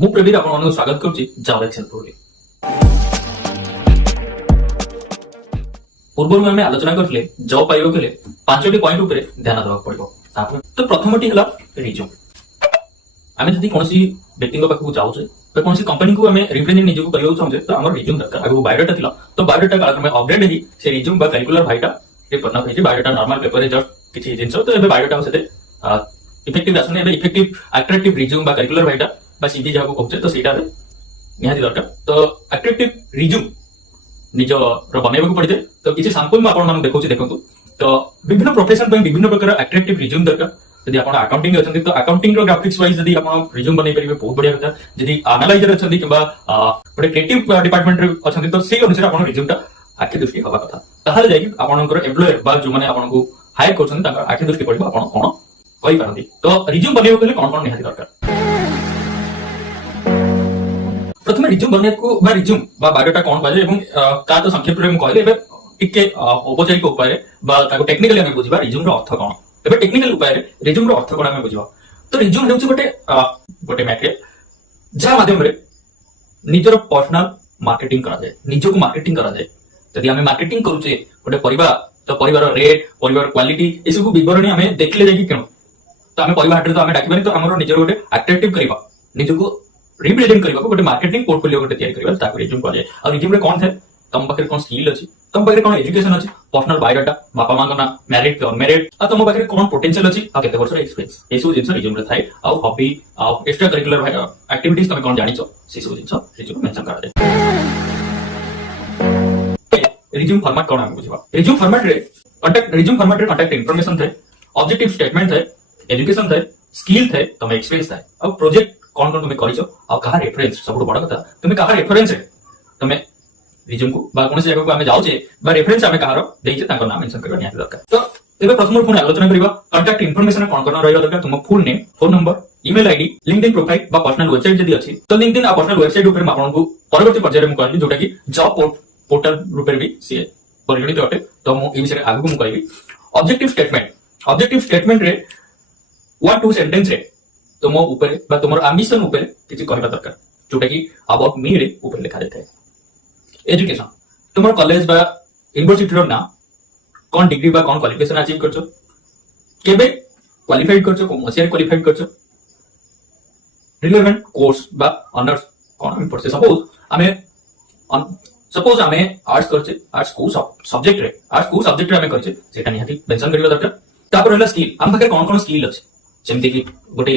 ମୁଁ ପ୍ରବୀର ଆପଣମାନଙ୍କୁ ସ୍ୱାଗତ କରୁଛି ଜବ୍ ଏକ୍ସେଲ୍ ପ୍ରୋରେ। ପୂର୍ବରୁ ଆମେ ଆଲୋଚନା କରିଥିଲେ ଜବ୍ ପାଇବାକୁ ହେଲେ 5ଟି ପଏଣ୍ଟ ଉପରେ ଧ୍ୟାନ ଦେବାକୁ ପଡିବ। ତାପରେ ତ ପ୍ରଥମଟି ହେଲା ରିଜ୍ୟୁମ୍। ଆମେ ଯଦି କୌଣସି ବ୍ୟକ୍ତିଙ୍କ ପାଖକୁ ଯାଉଛେ ବା କୌଣସି କମ୍ପାନୀକୁ ଆମେ ରିପ୍ରେଜେଣ୍ଟ ନିଜକୁ କରିବାକୁ ଚାହୁଁଛେ ତ ଆମର ରିଜ୍ୟୁମ୍ ଦରକାର। ଆଗକୁ ବାୟୋଡାଟା ଥିଲା, ତ ବାୟୋଡାଟା କାଳକ୍ରମେ ଅପଡେଟ୍ ହେଇକି ସେ ରିଜ୍ୟୁମ୍ ବା କାରିକୁଲାର ଭାଇଟା ପରିଣତ ହେଇଛି। ବାୟୋଡାଟା ନର୍ମାଲ ପେପରରେ ଜଷ୍ଟ କିଛି ଜିନିଷ, ତ ଏବେ ବାୟୋଡାଟା ସେତେ ଇଫେକ୍ଟିଭ ଆସୁନି। ଏବେ ଇଫେକ୍ଟିଭ ଆଟ୍ରାକ୍ଟିଭ ରିଜ୍ୟୁମ୍ ବା କାରିକୁଲାର ଭାଇଟା বা সিভি যাহাକୁ କହୁଛେ ତ ସେଇଟା ନିହାତି ଦରକାର। ତ ଆଟ୍ରାକ୍ଟିଭ ରିଜ୍ୟୁମ୍ ନିଜର ବନେଇବାକୁ ପଡିଥାଏ। ତ କିଛି ସାମ୍ପଲ ମୁଁ ଆପଣମାନଙ୍କୁ ଦେଖଉଛି, ଦେଖନ୍ତୁ। ତ ବିଭିନ୍ନ ପ୍ରୋଫେସନ ପାଇଁ ବିଭିନ୍ନ ପ୍ରକାର ଆଟ୍ରାକ୍ଟିଭ ରିଜ୍ୟୁମ୍ ଦରକାର। ଯଦି ଆପଣ ଆକାଉଣ୍ଟିଂ ଅଛନ୍ତି ତ ଆକାଉଣ୍ଟିଂ ର ଗ୍ରାଫିକ୍ସ ୱାଇଜ ଯଦି ଆପଣ ରିଜ୍ୟୁମ୍ ବନେଇ ପାରିବେ ବହୁତ ବଢିଆ କଥା। ଯଦି ଆନାଲାଇଜର ଅଛନ୍ତି କିମ୍ବା ଗୋଟେ କ୍ରିଏଟିଭ ଡିପାର୍ଟମେଣ୍ଟରେ ଅଛନ୍ତି ତ ସେଇ ଅନୁସାରେ ଆପଣ ରିଜ୍ୟୁମ୍ ଟା ଆଖି ଦୃଷ୍ଟି ହବା କଥା। ତାହେଲେ ଯାଇକି ଆପଣଙ୍କର ଏମ୍ପ୍ଲୟର ବା ଯୋଉମାନେ ଆପଣଙ୍କୁ ହାୟର କରୁଛନ୍ତି ତାଙ୍କର ଆଖି ଦୃଷ୍ଟି ପଡିବ ଆପଣ କଣ କହିପାରନ୍ତି। ତ ରିଜ୍ୟୁମ୍ ବନେଇବାକୁ ହେଲେ କଣ କଣ ନିହାତି ଦରକାର। प्रथम रिज्यूम बनेको बा रिज्यूम बा बायोडाटा कोन पाजे एवं ता तो संक्षेप रे म कहले एबे टिके औपचारिक उपाय रे बा ताको टेक्निकली हम बुझिबा रिज्यूम रो अर्थ कोन। एबे टेक्निकल उपाय रे रिज्यूम रो अर्थ कोन हम बुझिबा। तो रिज्यूम हेउछि गोटे मटेरियल जा माध्यम रे निजर पर्सनल मार्केटिंग करा जाय, निजो को मार्केटिंग करा जाय। यदि हम मार्केटिंग करूचे गोटे परिवार तो परिवार रेट, परिवार क्वालिटी ए सब विवरणी हम देखले जाय कि केनो तो हम परिवार हटे तो हम डाकिबानी तो हमरो निजर गोटे अट्रैक्टिव करबा, निजो को रिप्रेजेंट करबा गोटे मार्केटिंग पोर्टफोलियो गोटे तैयार करबा ताको रिज्यूम कहले। आ रिज्यूम रे कोन थे तम पाखरे कोन स्किल अछि, तम पाखरे कोन एजुकेशन अछि, पर्सनल बायोडाटा, बापा मां ना मैरिड के अनमैरिड, आ तम पाखरे कोन पोटेंशियल अछि आ केते वर्ष एक्सपीरियंस ए सब जिंस रिज्यूम रे थाए। आ हॉबी आ एक्स्ट्रा करिकुलर एक्टिविटीज तमे कोन जानिचो से सब जिंस रिज्यूम मेंशन करा जाय। रिज्यूम फॉर्मेट कोन हम बुझबा। रिज्यूम फॉर्मेट रे कांटेक्ट इंफॉर्मेशन थे, ऑब्जेक्टिव स्टेटमेंट थे, एजुकेशन थे, स्किल थे, तमे एक्सपीरियंस थे, आ प्रोजेक्ट कौन कौन तुम्हें करिছো आ कहा रेफरेंस सब बड़ कथा तुम्हें कहा रेफरेंस है तुम्हें रिज्यूम को बा कोन से जगह को हमें जाउचे बा रेफरेंस हमें कहारो देइचे ताको नाम मेंशन करबा निहाती दरकार। तो एबे प्रथम पुनी आलोचना करबा कांटेक्ट इंफॉर्मेशन कौन कौन रहइबा दरकार। तुम full name, phone number, email ID, LinkedIn profile बा पर्सनल वेबसाइट जदी अछि तो लिंक्डइन आ पर्सनल वेबसाइट ऊपर आपन को परवर्ती पर्याय में कहली जोटा कि जॉब पोर्टल रूप भी सी परिगणित अटे। तो मु ई विषय आगु मु कहबी ऑब्जेक्टिव स्टेटमेंट रे 1-2 सेंटेंस रे तुम ऊपर बा तुमर एम्बिशन ऊपर किछि कहबा दरकार जोटा कि अबाउट मी रे ऊपर लिखा जाय। एजुकेशन तुमर कॉलेज बा यूनिवर्सिटी रो ना कोन डिग्री बा कोन क्वालिफिकेशन अचीव करछो, केबे क्वालिफाइड करछो, कोन मसियर क्वालिफाइड करछो, रिलेवेंट कोर्स बा ऑनर्स कोन हम पढ़छे। सपोज हमें आर्ट्स करछे, आर्ट्स को सब्जेक्ट रे हमें करछे सेटा निहाती मेंशन करबा दरकार। तापर होला स्किल, हम पाखे कोन कोन स्किल अछि जेमति कि गोटे